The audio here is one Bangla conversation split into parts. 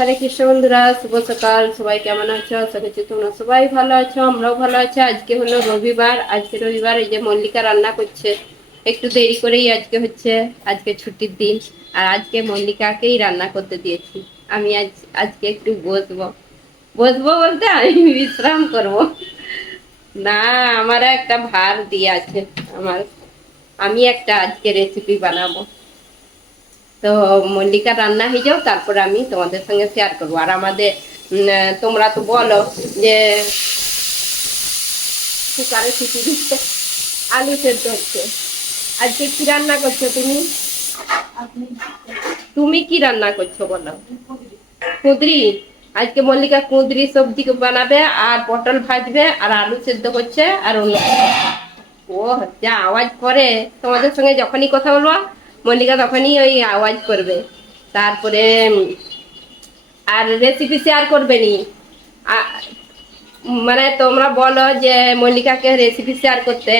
হরে কৃষ্ণ বন্ধুরা, শুভ সকাল। সবাই কেমন আছো? আশা করছি তোমরা সবাই ভালো আছো, আমরাও ভালো আছি। আজকে হলো রবিবার। আজকে রবিবার এই যে মল্লিকা রান্না করছে। একটু দেরি করেই আজকে হচ্ছে, আজকে ছুটির দিন। আর আজকে মল্লিকাকেই রান্না করতে দিয়েছি। আমি আজ, আজকে একটু বসবো। বসবো বলতে আমি বিশ্রাম করব। না আমার একটা ভার দিয়ে আছে। আমার, আমি একটা আজকে রেসিপি বানাবো। তো মল্লিকা রান্না হয়ে যাও, তারপর আমি তোমাদের সঙ্গে শেয়ার করব। আর আমাদের তোমরা তো বলো যে কুকারে সিটি দিচ্ছে, আলু সেদ্ধ হচ্ছে। আজকে কি রান্না করছ তুমি? তুমি কি রান্না করছ বলো? কুঁদরি। আজকে মল্লিকা কুঁদরি সবজি বানাবে আর পটল ভাজবে আর আলু সেদ্ধ করছে আর অন্য ও, যা আওয়াজ করে। তোমাদের সঙ্গে যখনই কথা বলব মল্লিকা তখনই ওই আওয়াজ করবে। তারপরে আর রেসিপি শেয়ার করবে নি মানে তোমরা বলো যে মল্লিকাকে রেসিপি শেয়ার করতে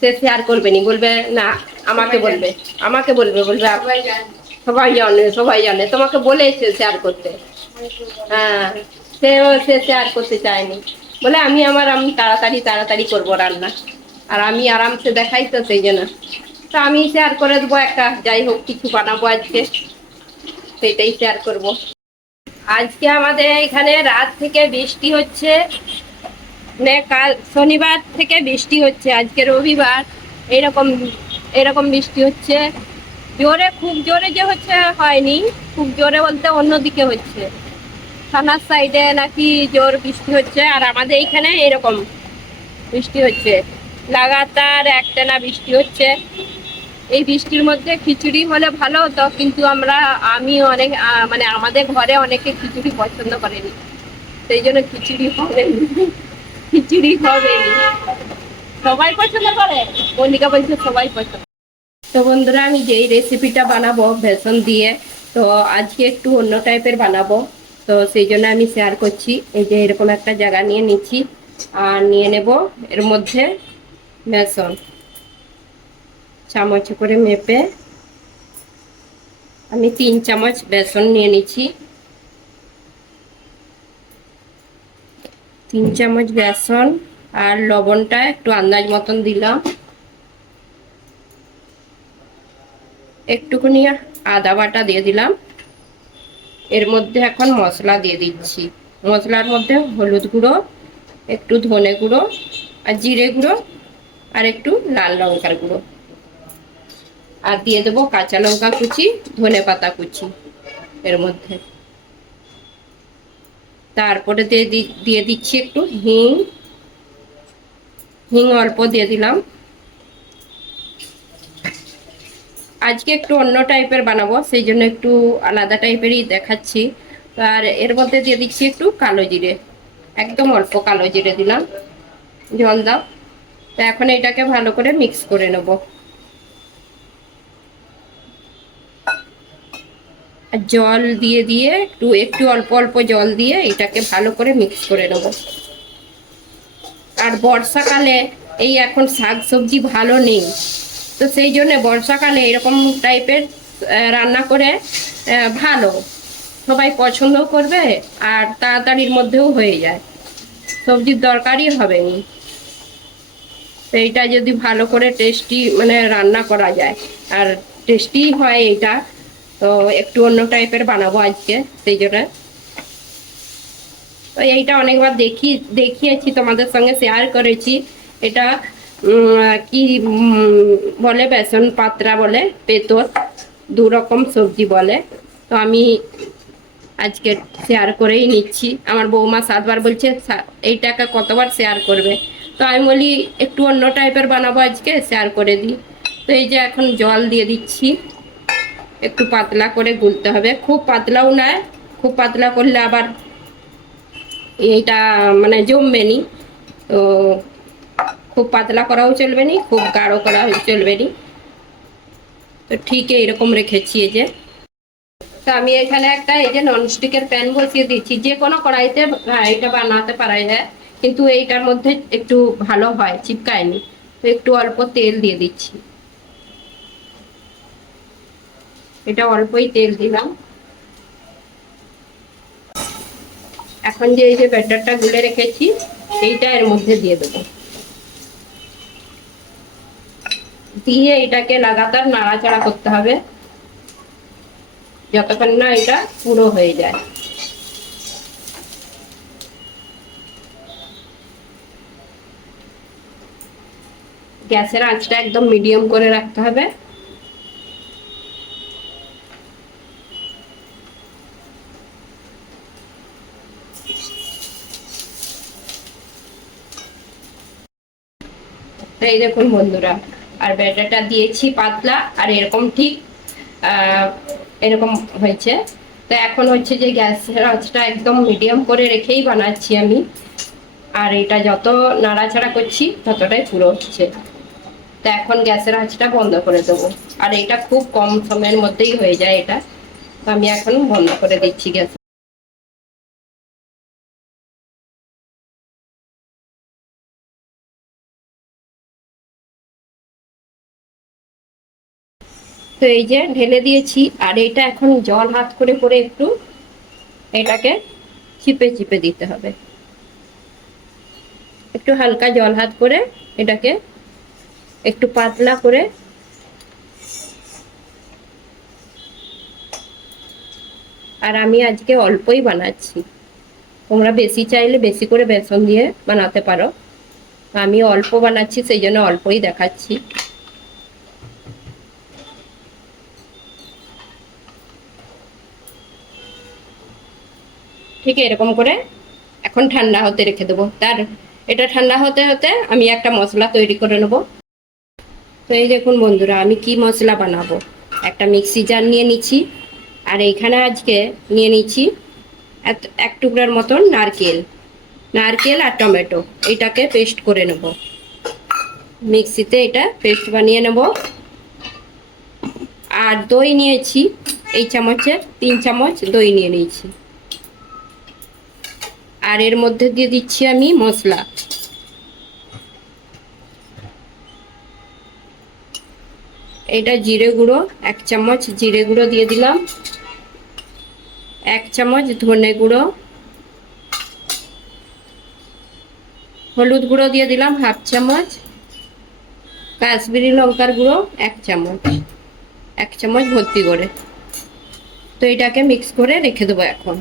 সে শেয়ার করবে নি বলবে না আমাকে বলবে আমাকে বলবে বলবে সবাই জানে। সবাই জানে তোমাকে বলে বলেছে শেয়ার করতে। হ্যাঁ সেও সে শেয়ার করতে চায়নি। বলে আমি আমার আমি তাড়াতাড়ি তাড়াতাড়ি করব রান্না। আর আমি আরামসে দেখাই তো সেই জন্য। তো আমি শেয়ার করে দেবো একটা, যাই হোক কিছু বানাবো আজকে। সেটাই শেয়ার করব। আজকে আমাদের এখানে রাত থেকে বৃষ্টি হচ্ছে। মানে কাল, শনিবার থেকে বৃষ্টি হচ্ছে, আজকে রবিবার। এরকম এরকম বৃষ্টি হচ্ছে। জোরে, খুব জোরে যে হচ্ছে হয়নি, খুব জোরে বলতে অন্যদিকে হচ্ছে। থানার সাইডে নাকি জোর বৃষ্টি হচ্ছে, আর আমাদের এইখানে এরকম বৃষ্টি হচ্ছে। লাগাতার একটানা বৃষ্টি হচ্ছে। এই বৃষ্টির মধ্যে খিচুড়ি হলে ভালো হতো কিন্তু আমরা আমি অনেক মানে আমাদের ঘরে অনেকে খিচুড়ি পছন্দ করেনি। সেই জন্য খিচুড়ি হবেনি। খিচুড়ি হবেনি। সবাই পছন্দ করে? মল্লিকা বলছে সবাই পছন্দ। তো বন্ধুরা আমি যেই রেসিপিটা বানাবো বেসন দিয়ে তো আজকে একটু অন্য টাইপের বানাবো। তো সেই জন্য আমি শেয়ার করছি। এই যে এরকম একটা জায়গা নিয়ে নিচ্ছি। আর নিয়ে নেব এর মধ্যে বেসন। চামচ করে মেপে আমি তিন চামচ বেসন নিয়ে নিচ্ছি। তিন চামচ বেসন আর লবণটা একটু আন্দাজ মতন দিলাম। একটুখানি আদা বাটা দিয়ে দিলাম। এর মধ্যে এখন মশলা দিয়ে দিচ্ছি। মশলার মধ্যে হলুদ গুঁড়ো, একটু ধনে গুঁড়ো আর জিরে গুঁড়ো আর একটু লাল লঙ্কার গুঁড়ো। আর দিয়ে দেবো কাঁচা লঙ্কা কুচি, ধনে পাতা কুচি এর মধ্যে। তারপরে দিয়ে দিয়ে দিচ্ছি একটু হিং। হিং অল্প দিয়ে দিলাম। আজকে একটু অন্য টাইপের বানাবো, সেই জন্য একটু আলাদা টাইপেরই দেখাচ্ছি। আর এর মধ্যে দিয়ে দিচ্ছি একটু কালো জিরে, একদম অল্প কালো জিরে দিলাম। জল দাও। তো এখন এটাকে ভালো করে মিক্স করে নেব। আর জল দিয়ে দিয়ে একটু একটু অল্প অল্প জল দিয়ে এটাকে ভালো করে মিক্স করে নেব। আর বর্ষাকালে এই এখন শাক সবজি ভালো নেই। তো সেই জন্য বর্ষাকালে এরকম টাইপের রান্না করে ভালো। সবাই পছন্দও করবে আর তাড়াতাড়ির মধ্যেও হয়ে যায়। সবজির দরকারই হবে নি। এইটা যদি ভালো করে টেস্টি মানে রান্না করা যায়। আর টেস্টি হয় এটা তো একটু অন্য টাইপের বানাবো আজকে, সেই জন্য। তো এইটা অনেকবার দেখি, দেখিয়েছি, তোমাদের সঙ্গে শেয়ার করেছি। এটা কি বলে বেসন পাত্রা বলে, পেতর, দু রকম সবজি বলে। তো আমি আজকে শেয়ার করেই নিচ্ছি। আমার বৌমা সাতবার বলছে, "সা- এইটাকে কতবার শেয়ার করবে? তো আমি বলি, একটু অন্য টাইপের বানাবো আজকে শেয়ার করে দিই। তো এই যে এখন জল দিয়ে দিচ্ছি। একটু পাতলা করে গুলতে হবে। খুব পাতলাও নয় খুব পাতলা করলে আবার এইটা মানে জমবে নি। তো খুব পাতলা করাও চলবে নি খুব গাঢ় করাও চলবে নি। তো ঠিক এরকম রেখেছি এই যে। তো আমি এখানে একটা এই যে ননস্টিকের প্যান বসিয়ে দিচ্ছি। যে কোনো কড়াইতে হ্যাঁ, এটা বানাতে পারা যায় কিন্তু এইটার মধ্যে একটু ভালো হয় চিপকায়নি। তো একটু অল্প তেল দিয়ে দিচ্ছি। এটা অল্পই তেল দিলাম। এখন যে এই যে ব্যাটারটা গুলে রেখেছি, এইটা এর মধ্যে দিয়ে দেবো। দিয়ে এটাকে লাগাতার নাড়াচাড়া করতে হবে, যতক্ষণ না এটা পুরো হয়ে যায়। গ্যাসের আঁচটা একদম মিডিয়াম করে রাখতে হবে। এই দেখুন বন্ধুরা, আর ব্যাটারটা দিয়েছি পাতলা, আর এরকম ঠিক এরকম হয়েছে। তো এখন হচ্ছে যে গ্যাসের আঁচটা একদম মিডিয়াম করে রেখেই বানাচ্ছি আমি। আর এটা যত নাড়াচাড়া করছি, ততটাই পুরো হচ্ছে। তো এখন গ্যাসের আঁচটা বন্ধ করে দেবো। আর এটা খুব কম সময়ের মধ্যেই হয়ে যায় এটা। তো আমি এখন বন্ধ করে দিচ্ছি গ্যাস। তো এই যে ঢেলে দিয়েছি, আর এটা এখন জল হাত করে করে একটু এটাকে চিপে চিপে দিতে হবে। একটু হালকা জল হাত করে এটাকে একটু পাতলা করে আর আমি আজকে অল্পই বানাচ্ছি। তোমরা বেশি চাইলে বেশি করে বেসন দিয়ে বানাতে পারো। আমি অল্প বানাচ্ছি, সেই জন্য অল্পই দেখাচ্ছি। ঠিক এরকম করে এখন ঠান্ডা হতে রেখে দেবো। তার এটা ঠান্ডা হতে হতে আমি একটা মশলা তৈরি করে নেব। তো এই দেখুন বন্ধুরা, আমি কি মশলা বানাবো? একটা মিক্সি জার নিয়ে নিচ্ছি, আর এইখানে আজকে নিয়ে নিচ্ছি এক টুকরার মতন নারকেল। নারকেল আর টমেটো, এটাকে পেস্ট করে নেব। মিক্সিতে এটা পেস্ট বানিয়ে নেব। আর দই নিয়েছি, এই চামচের তিন চামচ দই নিয়ে নিয়েছি। আর এর মধ্যে দিয়ে দিচ্ছি আমি মশলা এটা জিরে গুঁড়ো, এক চামচ জিরে গুঁড়ো দিয়ে দিলাম। এক চামচ ধনে গুঁড়ো। হলুদ গুঁড়ো দিয়ে দিলাম হাফ চামচ। কাশ্মীরি লঙ্কার গুঁড়ো, এক চামচ। এক চামচ ভর্তি করে। তো এটাকে মিক্স করে রেখে দেবো এখন।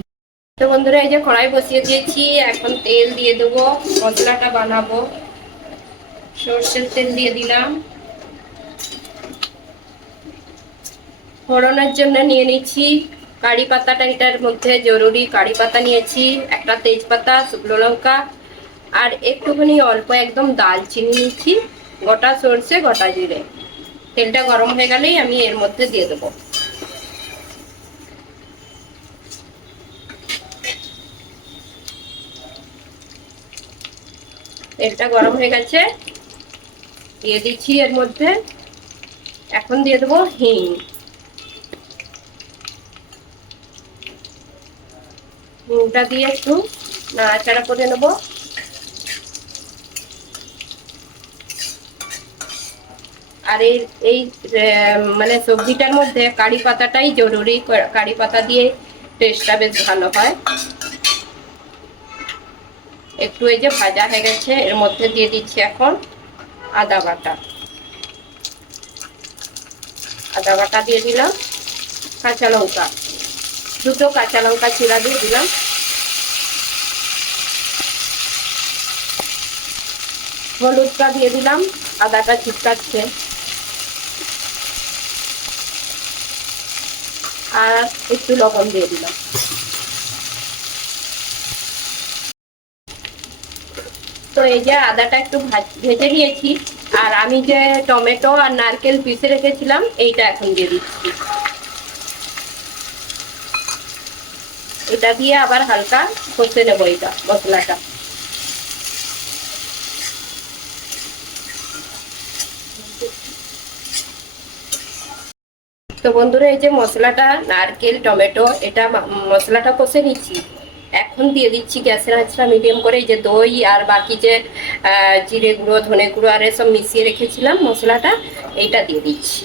তো বন্ধুরা, এই যে কড়াই বসিয়ে দিয়েছি, এখন তেল দিয়ে দেবো, মশলাটা বানাবো। সর্ষের তেল দিয়ে দিলাম। ফোড়নের জন্য নিয়ে নিচ্ছি কারি পাতাটা, এটার মধ্যে জরুরি কারি পাতা নিয়েছি, একটা তেজপাতা, শুকনো লঙ্কা, আর একটুখানি অল্প একদম দালচিনি নিচ্ছি গোটা সর্ষে, গোটা জিরে। তেলটা গরম হয়ে গেলেই আমি এর মধ্যে দিয়ে দেবো। তেলটা গরম হয়ে গেছে। দিয়ে দিচ্ছি এর মধ্যে, এখন দিয়ে দেবো হিং। হিংটা দিয়ে একটু নাড়াচাড়া করে নেব। আর এই এই মানে সবজিটার মধ্যে কারি পাতাটাই জরুরি। কারি পাতা দিয়ে টেস্টটা বেশ ভালো হয়। একটু এই যে ভাজা হয়ে গেছে, এর মধ্যে দিয়ে দিচ্ছি এখন আদা বাটা। আদা বাটা দিয়ে দিলাম, কাঁচা লঙ্কা। দুটো কাঁচা লঙ্কা চিরা দিয়ে দিলাম। হলুদটা দিয়ে দিলাম, আদাটা চিপকাচ্ছে। আর একটু লবণ দিয়ে দিলাম। তো এই যে আদাটা একটু ভাজ- নিয়েছি। আর আমি যে টমেটো আর নারকেল পিষে রেখেছিলাম, এইটা এখন দিয়ে দিচ্ছি। এটা দিয়ে আবার হালকা কষে নেব এটা মশলাটা। তো বন্ধুরা, এই যে মশলাটা, নারকেল, টমেটো, এটা মশলাটা কষে নিচ্ছি। এখন দিয়ে দিচ্ছি গ্যাসের আঁচটা মিডিয়াম করে, এই যে দই আর বাকি যে জিরে গুঁড়ো, ধনে গুঁড়ো আর এসব মিশিয়ে রেখেছিলাম মশলাটা, এইটা দিয়ে দিচ্ছি।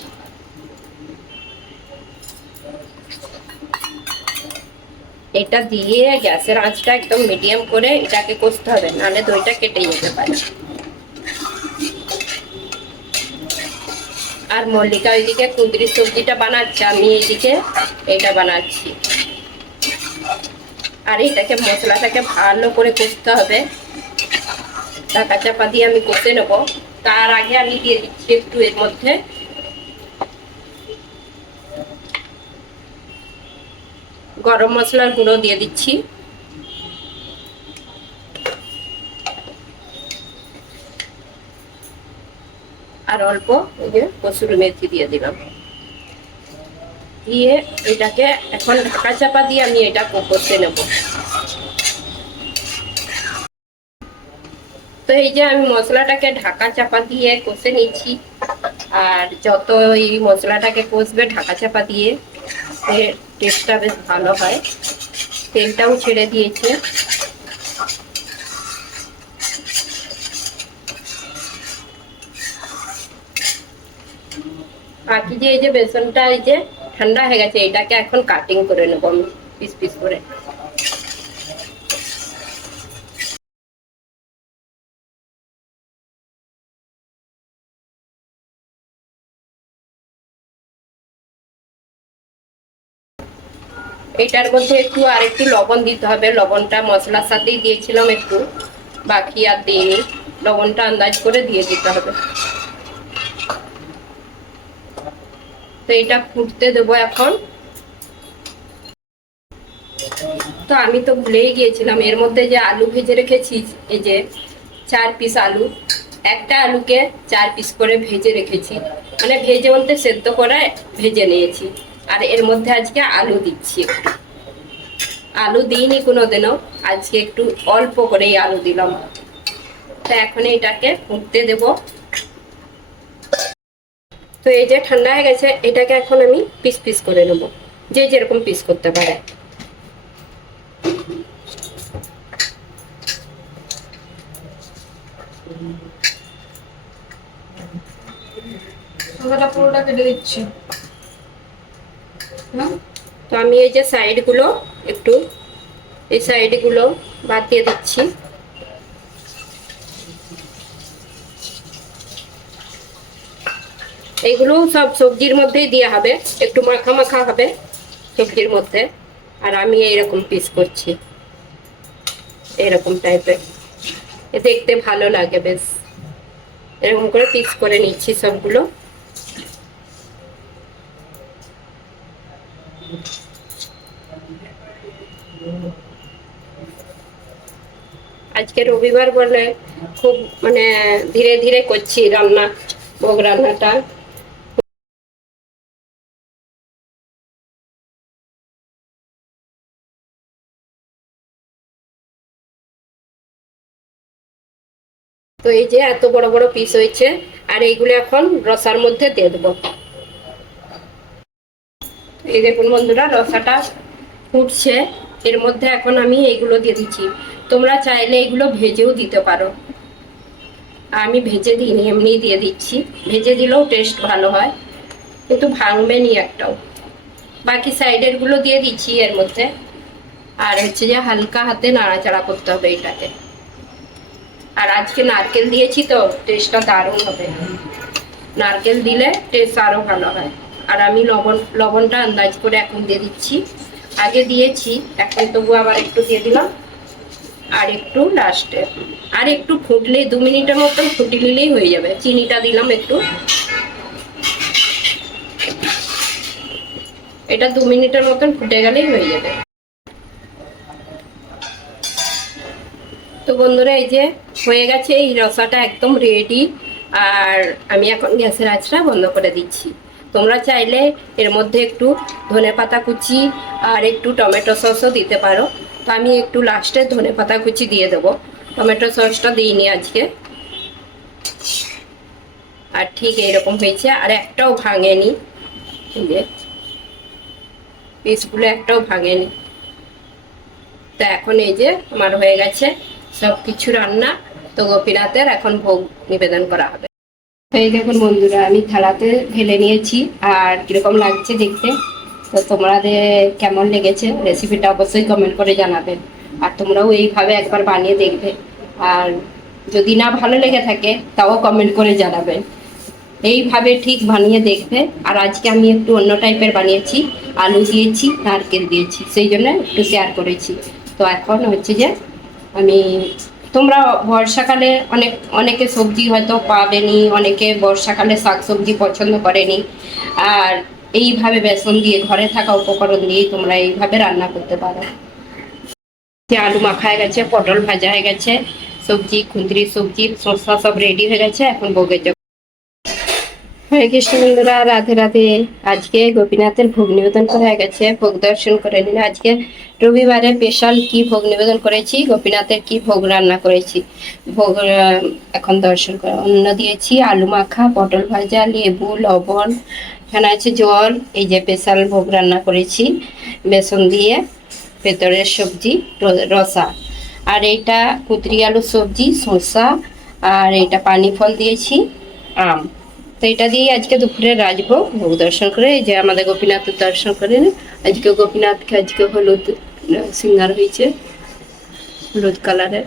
এটা দিয়ে গ্যাসের আঁচটা একদম মিডিয়াম করে এটাকে কষতে হবে, নাহলে দইটা কেটে যেতে পারে। আর মল্লিকা ওইদিকে কুঁদরি সবজিটা বানাচ্ছে, আমি এইদিকে এটা বানাচ্ছি। আর এটাকে মশলাটাকে ভালো করে কষতে হবে। ঢাকা চাপা দিয়ে আমি কষে নেব। তার আগে আমি দিয়ে দিচ্ছি একটু এর মধ্যে। গরম মশলার গুঁড়ো দিয়ে দিচ্ছি। আর অল্প এই যে কসুরি মেথি দিয়ে দিলাম। দিয়ে এটাকে এখন ঢাকা চাপা দিয়ে আমি এটা কষে নেব। তো এই যে আমি মশলাটাকে ঢাকা চাপা দিয়ে কষে নিচ্ছি। আর যত এই মশলাটাকে কষবে ঢাকা চাপা দিয়ে টেস্টটা বেশ ভালো হয়। তেলটাও ছেড়ে দিয়েছে। বাকি যে এই যে বেসনটা, এই যে ঠান্ডা হয়ে গেছে, এটাকে এখন কাটিং করে নেব আমি পিস পিস করে। এটার মধ্যে একটু আর একটু লবণ দিতে হবে, লবণটা মশলার সাথেই দিয়েছিলাম একটু, বাকি আর দিইনি। লবণটা আন্দাজ করে দিয়ে দিতে হবে। তো এটা ফুটতে দেবো এখন। তো আমি তো ভুলেই গিয়েছিলাম, এর মধ্যে যে আলু ভেজে রেখেছি, এই যে চার পিস আলু, একটা আলুকে চার পিস করে ভেজে রেখেছি। মানে ভেজে বলতে সেদ্ধ করে ভেজে নিয়েছি। আর এর মধ্যে আজকে আলু দিচ্ছি আলু দিইনি কোনো দিনও আজকে একটু অল্প করেই আলু দিলাম। তো এখন এটাকে ফুটতে দেব। তো এই যে ঠান্ডা হয়ে গেছে এটাকে এখন আমি পিস পিস করে নেব। যে যেরকম পিস করতে পারে। পুরোটা কেটে দিচ্ছি। তো আমি এই যে সাইডগুলো একটু এই সাইডগুলো বাদ দিয়ে দিচ্ছি। এইগুলো সব সবজির মধ্যেই দেওয়া হবে। একটু মাখা মাখা হবে সবজির মধ্যে। আর আমি এইরকম পিস করছি। এরকম টাইপের দেখতে ভালো লাগে বেশ। এরকম করে পিস করে নিচ্ছি সবগুলো। আজকে রবিবার বলে খুব মানে ধীরে ধীরে করছি রান্না, ভোগ রান্নাটা। তো এই যে এত বড় বড় পিস হয়েছে, আর এইগুলো এখন রসার মধ্যে দিয়ে দেবো। এই দেখুন বন্ধুরা, রসাটা ফুটছে। এর মধ্যে এখন আমি এইগুলো দিয়ে দিচ্ছি। তোমরা চাইলে এগুলো ভেজেও দিতে পারো। আমি ভেজে দিইনি, এমনি দিয়ে দিচ্ছি। ভেজে দিলেও টেস্ট ভালো হয়, কিন্তু ভাঙবে নি একটাও। বাকি সাইডেরগুলো দিয়ে দিচ্ছি এর মধ্যে। আর হচ্ছে যে হালকা হাতে নাড়াচাড়া করতে হবে এটাকে। আর আজকে নারকেল দিয়েছি তো টেস্টটা দারুণ হবে। নারকেল দিলে টেস্ট আরও ভালো হয়। আর আমি লবণ, লবণটা আন্দাজ করে এখন দিয়ে দিচ্ছি। আগে দিয়েছি, এখন তবু আবার একটু দিয়ে দিলাম। আর একটু লাস্টে আর একটু ফুটলে দু মিনিটের মতন ফুটি নিলেই হয়ে যাবে। চিনিটা দিলাম একটু। এটা দু মিনিটের মতন ফুটে গেলেই হয়ে যাবে। তো বন্ধুরা, এই যে হয়ে গেছে, এই রসাটা একদম রেডি আর আমি এখন গ্যাসের আঁচটা বন্ধ করে দিচ্ছি। তোমরা চাইলে এর মধ্যে একটু ধনে পাতা কুচি আর একটু টমেটো সসও দিতে পারো। তো আমি একটু লাস্টে ধনে পাতা কুচি দিয়ে দেবো। টমেটো সসটা দিইনি আজকে। আর ঠিক এইরকম হয়েছে, আর একটাও ভাঙেনি। পিসগুলো একটাও ভাঙেনি। তো এখন এই যে আমার হয়ে গেছে। সব কিছু রান্না তো গোপীনাথের এখন ভোগ নিবেদন করা হবে। এই দেখুন বন্ধুরা, আমি থালাতে ঢেলে নিয়েছি আর কীরকম লাগছে দেখতে, তো তোমাদের কেমন লেগেছে রেসিপিটা অবশ্যই কমেন্ট করে জানাবেন। আর তোমরাও এইভাবে একবার বানিয়ে দেখবে। আর যদি না ভালো লেগে থাকে, তাও কমেন্ট করে জানাবেন। এইভাবে ঠিক বানিয়ে দেখবে। আর আজকে আমি একটু অন্য টাইপের বানিয়েছি, আলু দিয়েছি, নারকেল দিয়েছি, সেই জন্য একটু শেয়ার করেছি। তো এখন হচ্ছে যে আমি, তোমরা বর্ষাকালে অনেক, অনেকে সবজি হয়তো পাবেনি, অনেকে বর্ষাকালে শাক সবজি পছন্দ করেনি। আর এইভাবে বেসন দিয়ে ঘরে থাকা উপকরণ দিয়ে তোমরা এইভাবে রান্না করতে পারো। আলু মাখা হয়ে গেছে, পটল ভাজা হয়ে গেছে, সবজি খুন্দ্রি সবজি, শসা সব রেডি হয়ে গেছে, এখন বগে জন্য হরে কৃষ্ণ বন্ধুরা, রাধে রাধে। আজকে গোপীনাথের ভোগ নিবেদন করা গেছে। ভোগ দর্শন করে নিন। আজকে রবিবারে স্পেশাল কি ভোগ নিবেদন করেছি? গোপীনাথের কি ভোগ রান্না করেছি? ভোগ এখন দর্শন করে। অন্ন দিয়েছি, আলু মাখা, পটল ভাজা, লেবু, লবণ, এখানে আছে জল, এই যে স্পেশাল ভোগ রান্না করেছি। বেসন দিয়ে ভেতরের সবজি রসা। আর এইটা কুদরি আলু সবজি, শসা, আর এইটা পানি ফল দিয়েছি, আম। তো এটা দিয়ে আজকে দুপুরে রাজভোগ, ভোগ দর্শন করে যে আমাদের গোপীনাথের দর্শন করে। আজকে গোপীনাথকে আজকে হলুদ সিঙ্গার হয়েছে, হলুদ কালারের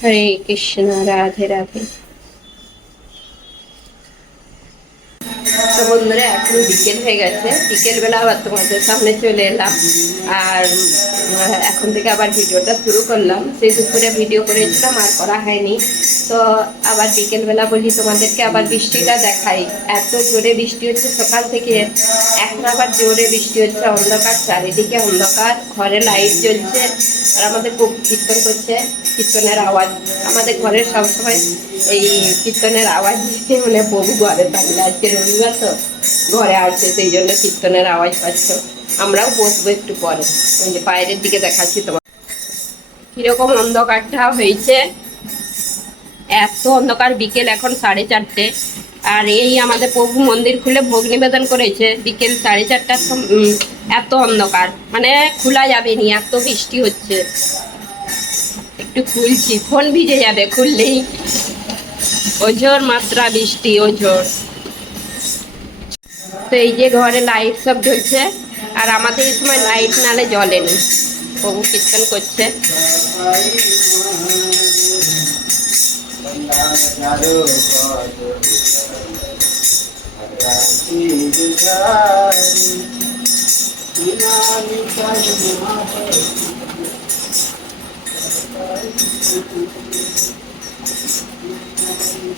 হরে কৃষ্ণ, রাধে রাধে তো বন্ধুরা এখন বিকেল হয়ে গেছে। বিকেল বেলা আবার তোমাদের সামনে চলে এলাম। আর এখন থেকে আবার ভিডিওটা শুরু করলাম। সেই দুপুরে ভিডিও করেছিলাম, আর করা হয়নি। তো আবার বিকেল বেলা বলি তোমাদেরকে আবার বৃষ্টিটা দেখাই। এত জোরে বৃষ্টি হচ্ছে সকাল থেকে। এখন আবার জোরে বৃষ্টি হচ্ছে, অন্ধকার, চারিদিকে অন্ধকার। ঘরে লাইট জ্বলছে, আর আমাদের খুব কীর্তন করছে, কীর্তনের আওয়াজ। আমাদের ঘরের সবসময় এই কীর্তনের আওয়াজ মানে প্রভু ঘরে থাকলে আজকে রবিবার তো, ঘরে আছে সেই জন্য কীর্তনের আওয়াজ পাচ্ছ। আমরাও বসবো একটু পরে। ওই যে বাইরের দিকে দেখাচ্ছি তোমার কীরকম অন্ধকারটা হয়েছে। এত অন্ধকার, বিকেল এখন সাড়ে চারটে। আর এই আমাদের প্রভু মন্দির খুলে ভোগ নিবেদন করেছে, বিকেল সাড়ে চারটার এত অন্ধকার। মানে খোলা যাবে নি, এত বৃষ্টি হচ্ছে। একটু খুলছি, ফোন ভিজে যাবে খুললেই। ওঝোর মাত্রা বৃষ্টি, ওঝোর। তো এই যে ঘরে লাইট সব জ্বলছে, আর আমাদের এই সময় লাইট নালে জ্বলেনি প্রভু কীর্তন করছে।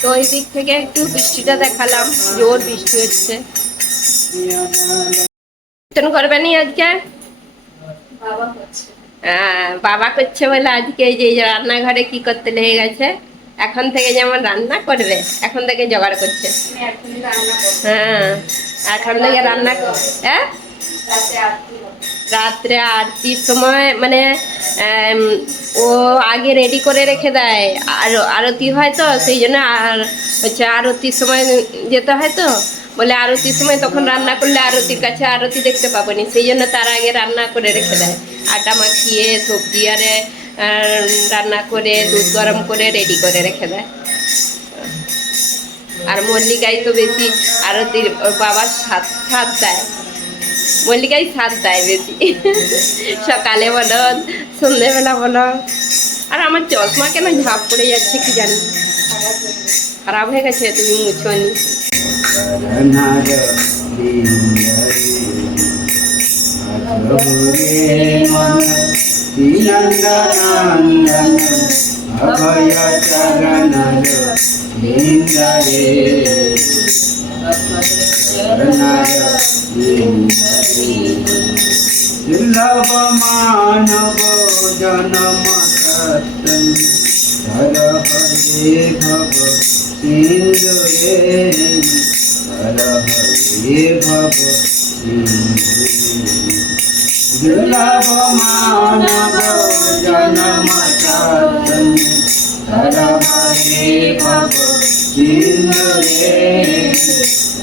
তো ওই দিক থেকে একটু বৃষ্টিটা দেখালাম জোর বৃষ্টি হচ্ছে। কীর্তন করবেনি আজকে? হ্যাঁ, বাবা করছে বলে আজকে এই যে এই রান্নাঘরে কি করতে লেগে গেছে এখন থেকে যেমন রান্না করবে এখন থেকে জোগাড় করছে। হ্যাঁ এখন থেকে রান্না কর- হ্যাঁ? রাত্রে আরতির সময় মানে ও আগে রেডি করে রেখে দেয় আর আরতি হয় তো, সেই জন্য আর হচ্ছে আরতির সময় যেতে হয় তো, বলে আরতির সময় তখন রান্না করলে আরতির কাছে আরতি দেখতে পাবো নি সেই জন্য তার আগে রান্না করে রেখে দেয়। আটা মাখিয়ে, সবজি আরে রান্না করে, দুধ গরম করে রেডি করে রেখে দেয়। আর মল্লিকাই তো বেশি আরতির বাবার সাত সাথ দেয়। মল্লিকাই সাত দেয় বেশি সকালে বলো সন্ধ্যেবেলা বলো। আর আমার চশমা কেন ঝাঁপ পড়ে যাচ্ছে কি জানি। খারাপ হয়ে গেছে, তুমি মুছোনি অভয় চরণ लव मानव जनम हर हरे भव सिंह इंद्रे हर हरे भव सिंह दुर्लभ मानव जनम हर हरे भव इंद्रे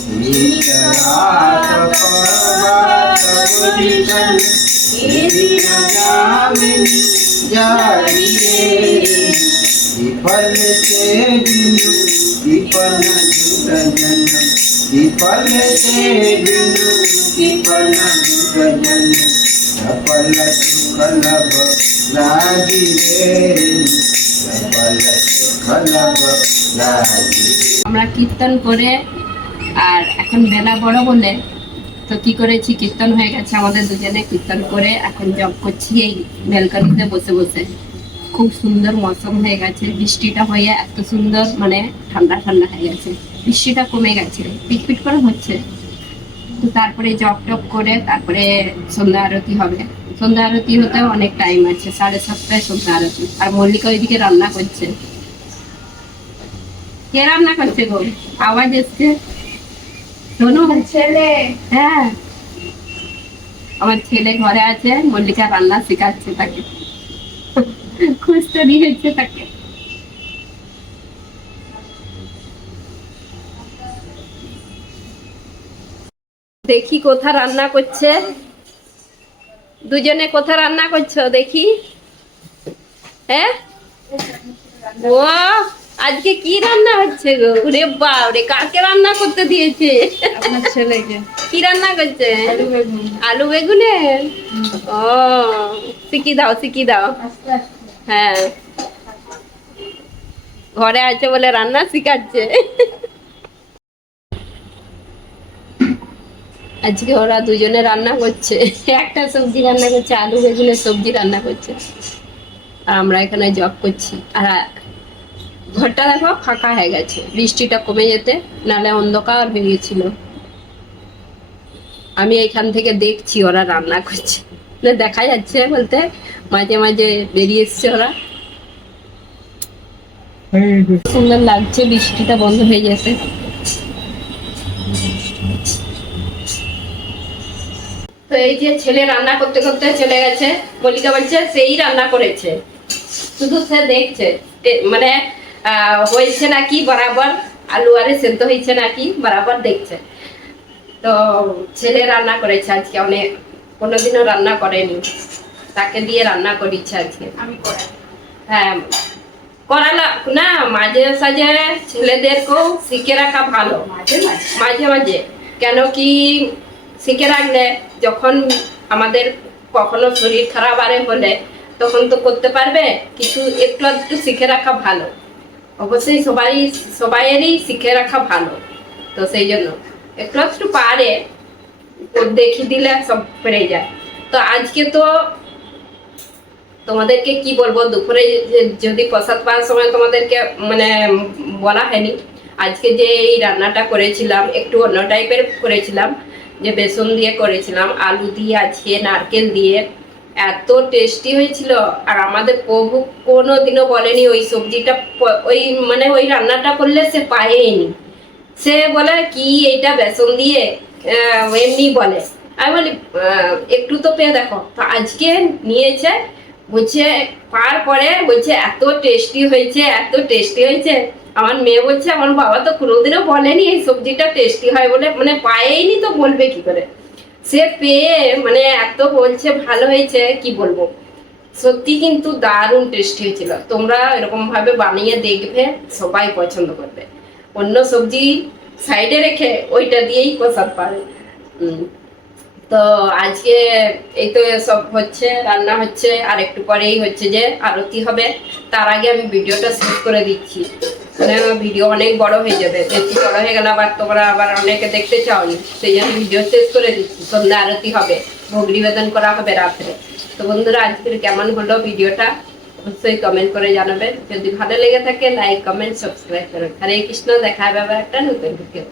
প্রভুরে মন বিনন্দনন্দন অভয় চরণ বৃন্দরে বিতয়াত পর্বাত পরিতন সেদিন জামিনী জাগিরে বিতয়াত পর্বাত পরিতন সেদিন জামিনী জাগিরে विफल से बिनु विपन दुर्जन विफल से बिनु विपन दुर्जन सफल सुखलभ लागी रे सफल सुखलभ लागी আমরা কীর্তন করে আর এখন বেলা বড় বলে তো কি করেছি কীর্তন হয়ে গেছে, আমাদের দুজনে কীর্তন করে এখন জব করছি এই ব্যালকনিতে বসে বসে। খুব সুন্দর মৌসুম হয়ে গেছে, বৃষ্টিটা হয়ে এত সুন্দর মানে ঠান্ডা ঠান্ডা হয়ে গেছে। বৃষ্টিটা কমে গেছে, পিটপিট করে হচ্ছে। তো তারপরে জব টপ করে তারপরে সন্ধ্যা আরতি হবে। সন্ধ্যা আরতি হতেও অনেক টাইম আছে, সাড়ে সাতটায় সন্ধ্যা আরতি। আর মল্লিকা ওইদিকে রান্না করছে। কে রান্না করছে গো? আওয়াজ এসছে। ছেলে। হ্যাঁ। আমার ছেলে ঘরে আছে মল্লিকা রান্না শেখাচ্ছে তাকে। খুঁজতে দিয়েছে তাকে। দেখি কোথা রান্না করছে। দুজনে কোথা রান্না করছ দেখি। হ্যাঁ? ও! আজকে কি রান্না হচ্ছে গো? রে বাবরে কাকে রান্না করতে দিয়েছে? আপনার ছেলেকে। কি রান্না করছে? আলু বেগুন। আলু বেগুনের? ও শিখি দাও শিখি দাও। হ্যাঁ। ঘরে আছে বলে রান্না শিখাচ্ছে। আজকে ওরা দুজনে রান্না করছে। একটা সবজি রান্না করছে আলু বেগুনের সবজি রান্না করছে। আর আমরা এখানে জব করছি। আর ঘরটা দেখো ফাঁকা হয়ে গেছে। বৃষ্টিটা কমে যেতে নালে অন্ধকার হয়ে গেছিল। আমি এখান থেকে দেখছি ওরা রান্না করছে। না দেখা যাচ্ছে বলতে মাঝে মাঝে বেরিয়ে এসছে ওরা। সুন্দর লাগছে বৃষ্টিটা বন্ধ হয়ে যেতে তো এই যে ছেলে রান্না করতে করতে চলে গেছে মল্লিকা বলছে সেই রান্না করেছে। শুধু সে দেখছে। মানে হয়েছে নাকি বরাবর? আলু আরে সেদ্ধ হয়েছে নাকি? বরাবর দেখছে। তো ছেলে রান্না করেছে আজকে অনেক কোনোদিনও রান্না করেনি। তাকে দিয়ে রান্না করিচ্ছে আজকে। আমি হ্যাঁ করালা না মাঝে সাঝে ছেলেদেরকেও শিখে রাখা ভালো। মাঝে মাঝে। মাঝে মাঝে। কেন কি শিখে রাখলে যখন আমাদের কখনো শরীর খারাপ আরে হলে তখন তো করতে পারবে। কিছু একটু একটু শিখে রাখা ভালো। অবশ্যই সবাই সবাইয়েরই শিখে রাখা ভালো। তো সেই জন্য একটু একটু পারে ও দেখিয়ে দিলে সব পেরে যায়। তো আজকে তো তোমাদেরকে কি বলব, দুপুরে যদি প্রসাদ পাওয়ার সময় তোমাদেরকে মানে বলা হয়নি, আজকে যে এই রান্নাটা করেছিলাম, একটু অন্য টাইপের করেছিলাম। যে বেসন দিয়ে করেছিলাম, আলু দিয়ে, আজকে নারকেল দিয়ে এত টেস্টি হয়েছিল, আর আমাদের প্রভু কোনো দিনও বলেনি ওই সবজিটা ওই মানে ওই রান্নাটা করলে সে পায়েনি। সে বলে, কি এইটা বেসন দিয়ে? এমনি বলে। আমি বলি একটু তো পেয়ে দেখো। তো আজকে নিয়েছে, বলছে পার পরে বলছে, এত টেস্টি হয়েছে, এত টেস্টি হয়েছে। আমার মেয়ে বলছে, আমার বাবা তো কোনোদিনও বলেনি এই সবজিটা টেস্টি হয় বলে। মানে পায়েইনি তো বলবে কি করে? সে পেয়ে মানে এত বলছে, ভালো হয়েছে, কি বলব? সত্যি কিন্তু দারুণ টেস্টি হয়েছিল। তোমরা এরকম ভাবে বানিয়ে দেখবে, সবাই পছন্দ করবে। অন্য সবজি সাইডে রেখে ওইটা দিয়েই প্রসাদ পাবে তো আজকে এই তো সব হচ্ছে, রান্না হচ্ছে, আর একটু পরেই হচ্ছে যে আরতি হবে। তার আগে আমি ভিডিওটা শেষ করে দিচ্ছি। মানে ভিডিও অনেক বড় হয়ে যাবে। বেশি বড় হয়ে গেলে আবার তোমরা আবার অনেকে দেখতে চাওনি। সেই জন্য ভিডিও শেষ করে দিচ্ছি। সন্ধ্যা আরতি হবে। ভোগ নিবেদন করা হবে রাত্রে। তো বন্ধুরা, আজকের কেমন হলো ভিডিওটা? অবশ্যই কমেন্ট করে জানাবেন। যদি ভালো লেগে থাকে লাইক কমেন্ট সাবস্ক্রাইব করুন। হরে কৃষ্ণ, দেখা হবে আবার একটা নতুন ভিডিও